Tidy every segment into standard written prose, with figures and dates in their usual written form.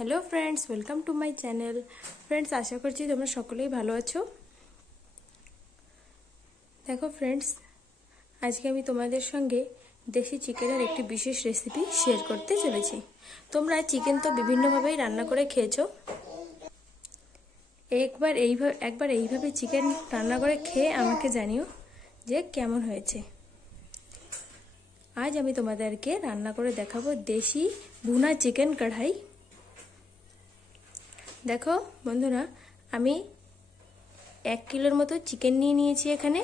Hello friends, welcome to my channel. Friends, आशा करছি তোমরা সকলেই ভালো আছো। দেখো फ्रेंड्स, আজকে আমি তোমাদের সঙ্গে দেশি চিকেনের একটি বিশেষ রেসিপি শেয়ার করতে চলেছি। তোমরা চিকেন তো বিভিন্নভাবেই রান্না করে খেয়েছো, একবার এইভাবে চিকেন রান্না করে খেয়ে আমাকে জানিও যে কেমন হয়েছে। আজ আমি তোমাদেরকে রান্না করে দেখাবো দেশি ভুনা চিকেন কড়াই। দেখো বন্ধুরা, আমি 1 কিলোর মতো চিকেন নিয়ে নিয়েছি। এখানে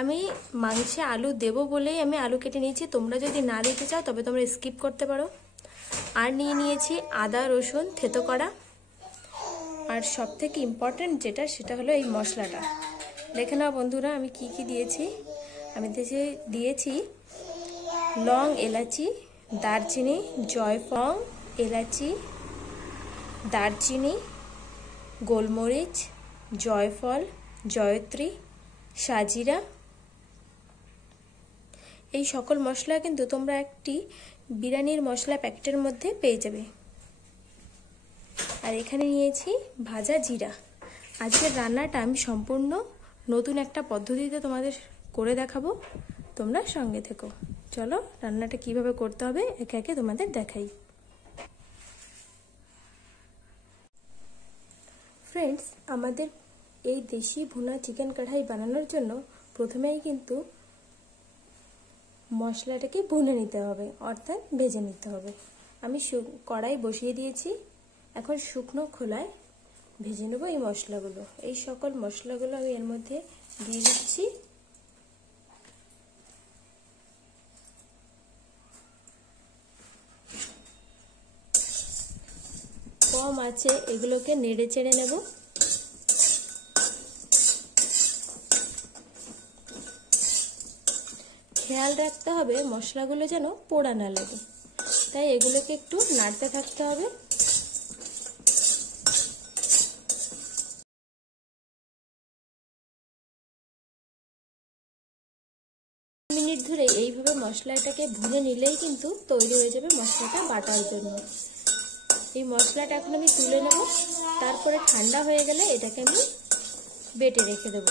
আমি মাংসে আলু দেব বলেই আমি আলু কেটে নিয়েছি। তোমরা যদি না দিতে চাও তবে তোমরা স্কিপ করতে পারো। আর নিয়ে নিয়েছি আদা রসুন থেতো করা। আর সবথেকে ইম্পর্টেন্ট সেটা হলো এই মশলাটা। দেখে নাও বন্ধুরা, আমি কি কি দিয়েছি। আমি দিয়েছি লং, এলাচি, দারচিনি, জয়ফল, এলাচি, দারচিনি, গোলমরিচ, জয়ফল, জয়ত্রী, সাজিরা। এই সকল মশলা কিন্তু তোমরা একটি বিরিয়ানির মশলা প্যাকেটের মধ্যে পেয়ে যাবে। আর এখানে নিয়েছি ভাজা জিরা। আজকের রান্নাটা আমি সম্পূর্ণ নতুন একটা পদ্ধতিতে তোমাদের করে দেখাবো। তোমরা সঙ্গে থেকো। চলো রান্নাটা কিভাবে করতে হবে একে একে তোমাদের দেখাই। ফ্রেন্ডস, আমাদের এই দেশি ভুনা চিকেন কড়াই বানানোর জন্য প্রথমেই কিন্তু মশলাটাকে ভুনে নিতে হবে, অর্থাৎ ভেজে নিতে হবে। আমি কড়াই বসিয়ে দিয়েছি। এখন শুকনো খোলায় ভেজে নেব এই মশলাগুলো। এই সকল মশলাগুলো আমি এর মধ্যে দিয়ে দিচ্ছি। কম আছে এগুলোকে নেড়ে চেড়ে নেব। খেয়াল রাখতে হবে মশলাগুলো যেন পোড়া না লাগে, তাই এগুলোকে একটু নাড়তে থাকতে হবে। মিনিট ধরে এইভাবে মশলাটাকে ভুনে নিলেই কিন্তু তৈরি হয়ে যাবে মশলাটা বাটার জন্য। এই মশলাটা এখন আমি তুলে নেব। তারপরে ঠান্ডা হয়ে গেলে এটাকে আমি বেটে রেখে দেব।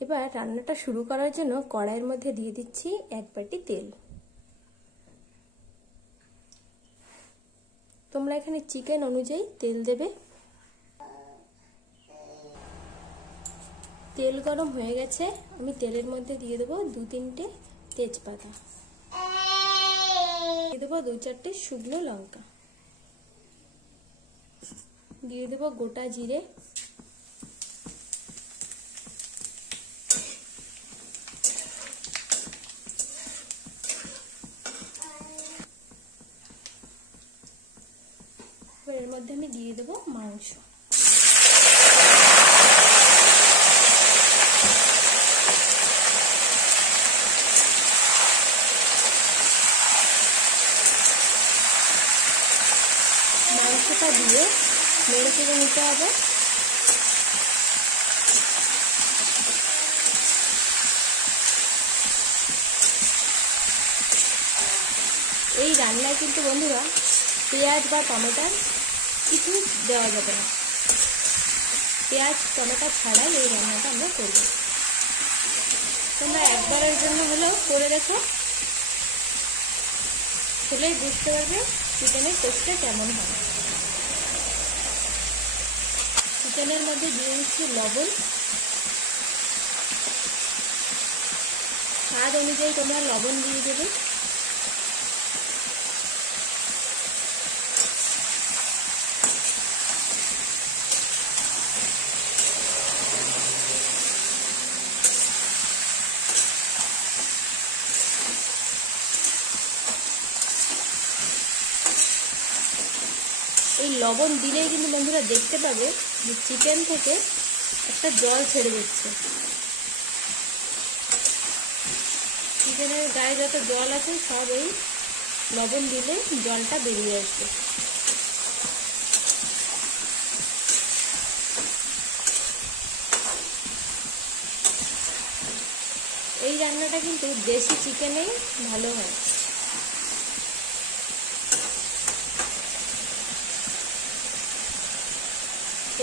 এবার রান্নাটা শুরু করার জন্য কড়াইয়ের মধ্যে দিয়ে দিচ্ছি 1 বাটি তেল। তোমরা এখানে চিকেন অনুযায়ী তেল দেবে। তেল গরম হয়ে গেছে। আমি তেলের মধ্যে দিয়ে দেবো 2-3টে তেজপাতা, দিয়ে দেবো 2-4টে শুকনো লঙ্কা, দিয়ে দেবো গোটা জিরে, এর মধ্যে আমি দিয়ে দেবো মাংস। মাংসটা দিয়ে নেড়ে চেড়ে নিতে হবে। এই রান্নায় কিন্তু বন্ধুরা পেঁয়াজ বা টমেটো কিছু দেওয়া যাবে না। পেঁয়াজ টমেটো ছাড়াই এই রান্নাটা আমরা করব। তোমরা একবারের জন্য হলেও করে দেখো, খেলেই বুঝতে পারবে চিকেনের টেস্টটা কেমন হয়। চিকেনের মধ্যে দিয়ে দিচ্ছি লবণ। স্বাদ অনুযায়ী তোমরা লবণ দিয়ে দেবে। এই লবণ দিলেই কিন্তু বন্ধুরা দেখতে পাবে যে চিকেন থেকে একটা জল ছেড়ে দিচ্ছে। চিকেনের গায়ে যত জল আছে সব এই লবণ দিলে জলটা বেরিয়ে আসবে। এই রান্নাটা কিন্তু দেশি চিকেনেই ভালো হয়।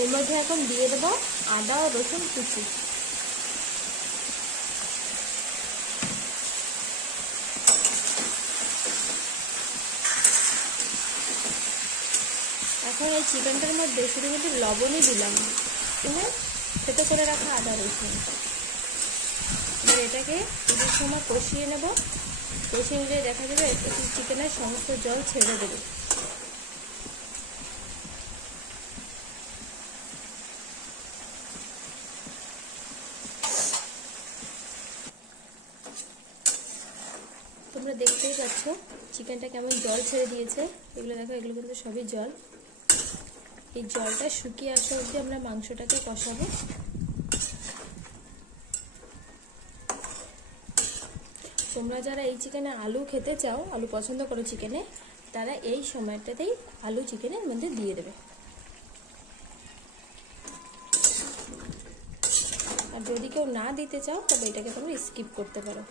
এর মধ্যে এখন দিয়ে দেবো আদা ও রসুন কুচি। এখন এই চিকেনটার মধ্যে শুধু কিন্তু লবণই দিলাম, এখানে থেতো করে রাখা আদা রসুন। এবার এটাকে কিছু সময় কষিয়ে নেব। কষিয়ে নিলে দেখা যাবে চিকেনের সমস্ত জল ছেড়ে দেবে। তোমরা দেখতেই পাচ্ছ চিকেনটা কেমন জল ছেড়ে দিয়েছে। এগুলো দেখো, এগুলো কিন্তু সবই জল। এই জলটা শুকিয়ে আসা অবধি আমরা মাংসটাকে কষাবো। তোমরা যারা এই চিকেনে আলু খেতে চাও, আলু পছন্দ করো চিকেনে, তারা এই সময়টাতেই আলু চিকেনের মধ্যে দিয়ে দেবে। আর যদি কেউ না দিতে চাও তবে এটাকে তোমরা স্কিপ করতে পারো।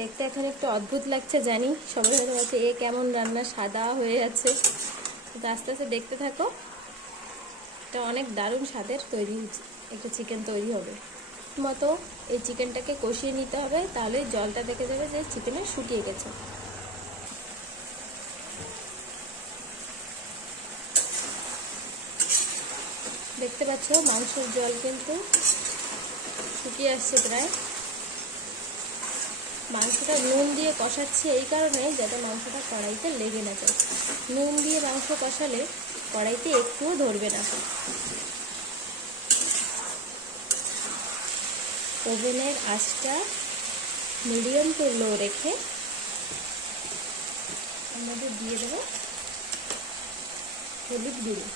দেখতে এখন একটু অদ্ভুত লাগছে জানি, সবাই হয়তো বলছে এ কেমন রান্না, সাদা হয়ে আছে। কিন্তু আস্তে আস্তে দেখতে থাকো, এটা অনেক দারুণ স্বাদের তৈরি হচ্ছে, একটা চিকেন তৈরি হবে। মতো এই চিকেনটাকে কষিয়ে নিতে হবে, তাহলে জলটা দেখে যাবে যে চিকেনে শুকিয়ে গেছে। দেখতে পাচ্ছ মাংসের জল কিন্তু শুকিয়ে আসছে প্রায়। মাংসটা নুন দিয়ে কষাচ্ছি এই কারণে যাতে মাংসটা কড়াইতে লেগে না যায়। নুন দিয়ে মাংস কষালে কড়াইতে একটুও ধরবে না। ওভেনের আঁচটা মিডিয়াম টু লো রেখে আমাদের দিয়ে দেবো হলুদ গুঁড়ো।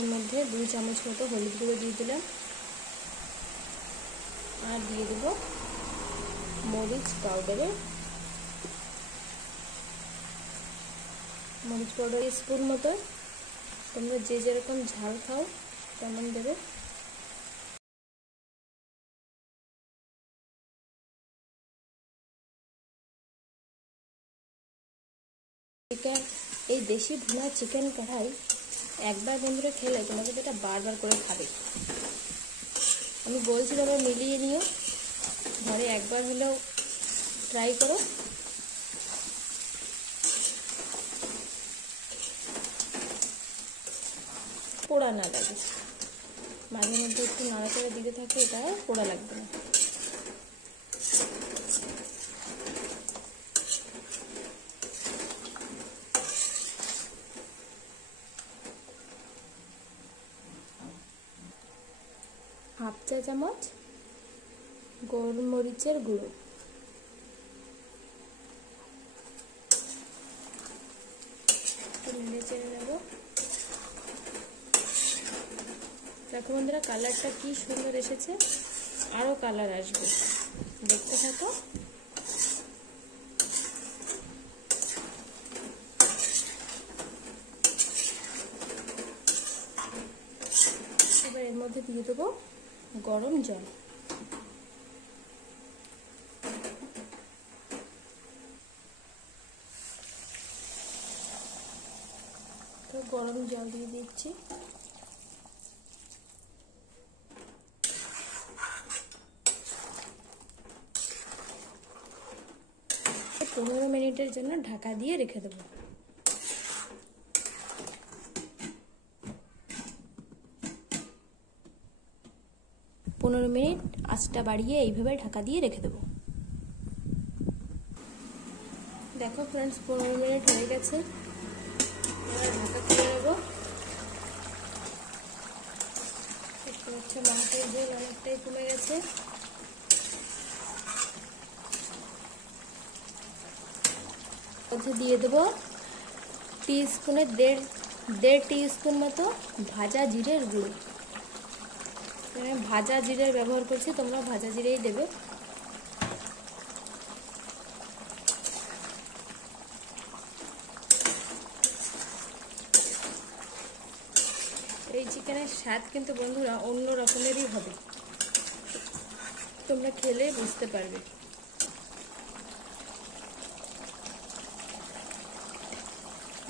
এর মধ্যে 2 চামচ মতো হলুদ গুঁড়ো দিয়ে দিলাম। আর দিয়ে দেব মরিচ পাউডার স্পুন মতো। তোমরা যে যেরকম ঝাল খাও তেমন দেবে। চিকেন, এই দেশি ভুনা চিকেন কড়াই একবার বন্ধুরা খেলে তোমরা কিন্তু এটা বারবার করে খাবে। আমি বলছি তোমরা মিলিয়ে নিও, ঘরে একবার হলেও ট্রাই করো। পোড়া না লাগে, মাঝে মধ্যে একটু নাড়াচাড়া দিতে থাকে, এটা পোড়া লাগবে না। হাফ চা চামচ গোলমরিচের গুঁড়ো, নেড়ে চেড়ে নেব। দেখো বন্ধুরা কালারটা কি সুন্দর এসেছে, আরো কালার আসবে, দেখতে থাকো। এবার এর মধ্যে দিয়ে দেবো গরম জল। তো গরম জল দিয়ে দিচ্ছি। 15 মিনিটের জন্য ঢাকা দিয়ে রেখে দেবো। 15 মিনিট আঁচটা বাড়িয়ে এইভাবে ঢাকা দিয়ে রেখে দেবো। দেখো ফ্রেন্ডস 15 মিনিট হয়ে গেছে, এবার ঢাকা খুলে নেবো। দেখতে পাচ্ছ মাংসের ঝোল অনেকটাই কমে গেছে। মধ্যে দিয়ে দেবো টিস্পুনের দেড় টিস্পুন মতো ভাজা জিরের গুঁড়ো। ভাজা জিরের ব্যবহার করছি, তোমরা ভাজা জিরেই দেবে। এই চিকেনের স্বাদ কিন্তু বন্ধুরা অন্য রকমেরই হবে, তোমরা খেলে বুঝতে পারবে।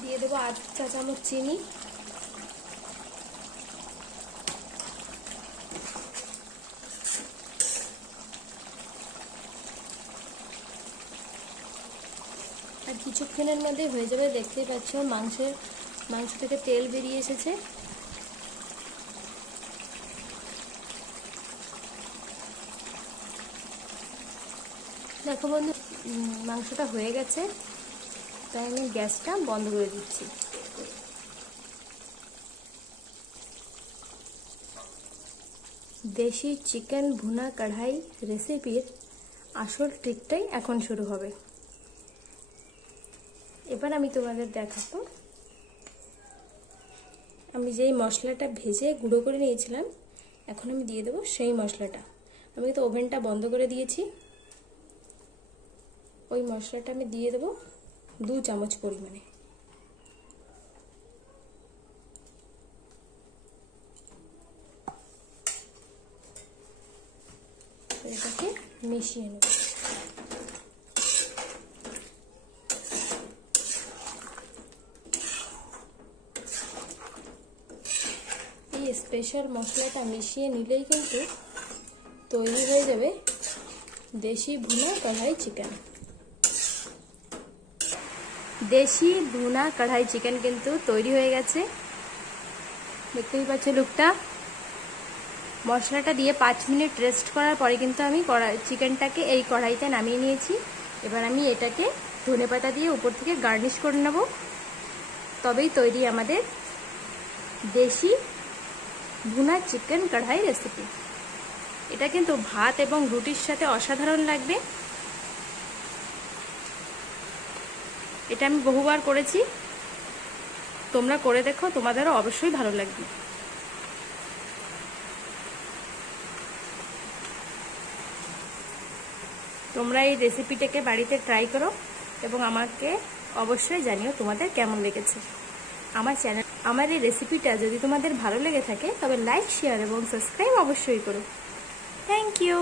দিয়ে দেবো 8 চা চামচ চিনি, আর কিছুক্ষণের মধ্যে হয়ে যাবে। দেখতেই পাচ্ছ মাংস থেকে তেল বেরিয়ে এসেছে। দেখো বন্ধু মাংসটা হয়ে গেছে, তাই আমি গ্যাসটা বন্ধ করে দিচ্ছি। দেশি চিকেন ভুনা কড়াই রেসিপির আসল ট্রিকটাই এখন শুরু হবে। এবার আমি তোমাদের দেখাবো আমি যেই মশলাটা ভেজে গুঁড়ো করে নিয়েছিলাম, এখন আমি দিয়ে দেবো সেই মশলাটা। আমি তো ওভেনটা বন্ধ করে দিয়েছি। ওই মশলাটা আমি দিয়ে দেবো 2 চামচ পরিমাণে। এটাকে মিশিয়ে নেব। এই স্পেশাল মশলাটা মিশিয়ে নিলেই কিন্তু তৈরি হয়ে যাবে দেশি ভুনা কড়াই চিকেন। দেশি ভুনা কড়াই চিকেন কিন্তু তৈরি হয়ে গেছে, দেখতেই পাচ্ছ লুকটা। মশলাটা দিয়ে 5 মিনিট রেস্ট করার পরে কিন্তু আমি চিকেনটাকে এই কড়াইতে নামিয়ে নিয়েছি। এবার আমি এটাকে ধনেপাতা দিয়ে উপর থেকে গার্নিশ করে নেব, তবেই তৈরি আমাদের দেশি ভুনা চিকেন কড়াই রেসিপি। এটা কিন্তু ভাত এবং রুটির সাথে অসাধারণ লাগবে। এটা আমি বহুবার করেছি, তোমরা করে দেখো, তোমাদেরও অবশ্যই ভালো লাগবে। তোমরা এই রেসিপিটাকে বাড়িতে ট্রাই করো এবং আমাকে অবশ্যই জানিও তোমাদের কেমন লেগেছে। আমার এই রেসিপিটা যদি তোমাদের ভালো লেগে থাকে তবে লাইক, শেয়ার এবং সাবস্ক্রাইব অবশ্যই করো। Thank you.